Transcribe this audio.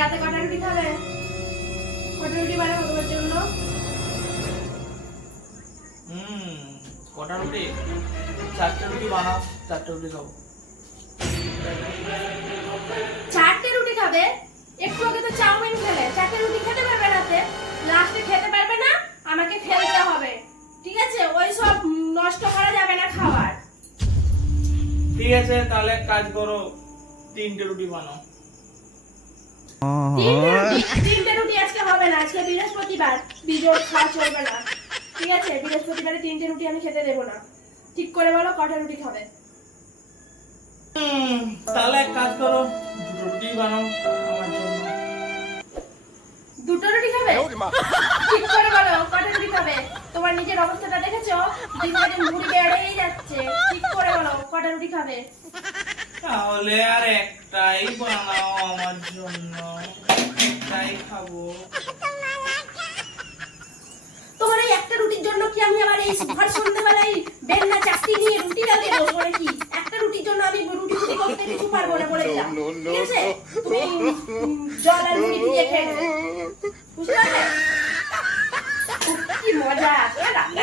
রাতে কটা রুটি খাবে? কটা রুটি বানাবো তোমার জন্য? কটা রুটি? 4টে রুটি বানাও, 4টে রুটি খাবো। 4টে রুটি খাবে? একটু আগে তো চাউমিন খেলে, 4টে রুটি খেতে পারবে রাতে? লাস্টে খেতে পারবে না, আমাকে ফেলতে হবে, ঠিক আছে? ওই সব নষ্ট করা যাবে না খাবার। ঠিক আছে, তাহলে এক কাজ করো, 3টে রুটি বানাও। 3টে রুটি আজকে হবে না, আজকে বৃহস্পতিবার, বিজোড় খাওয়া চলবে না, ঠিক আছে? বৃহস্পতিবারে 3টে রুটি আমি খেতে দেবো না। ঠিক করে বলো কটা রুটি খাবে? তাহলে এক কাজ করো, 2টো রুটি বানাও আমার জন্য। 2টো রুটি খাবে? ঠিক করে বলো কটা রুটি খাবে? তোমার নিজের অবস্থাটা দেখেছো? দিন দিন ভুঁড়ি বেড়েই যাচ্ছে। ঠিক করে বলো কটা রুটি খাবে? তাহলে আর একটাই বানাও আমার জন্য, একটাই খাবো। তোমার এই একটা রুটির জন্য কি আমি আবার এই ভর সন্ধ্যাবেলায় বেলনা চাকরি নিয়ে রুটিটা দেবো বলে কি? একটা রুটির জন্য আমি রুটি করতে কিছু পারবো না বলে দিলাম, ঠিক আছে? তুমি জল আর মুড়ি দিয়ে খেয়ে নেবে, বুঝতে পারলে? কি মজা আছে রান্না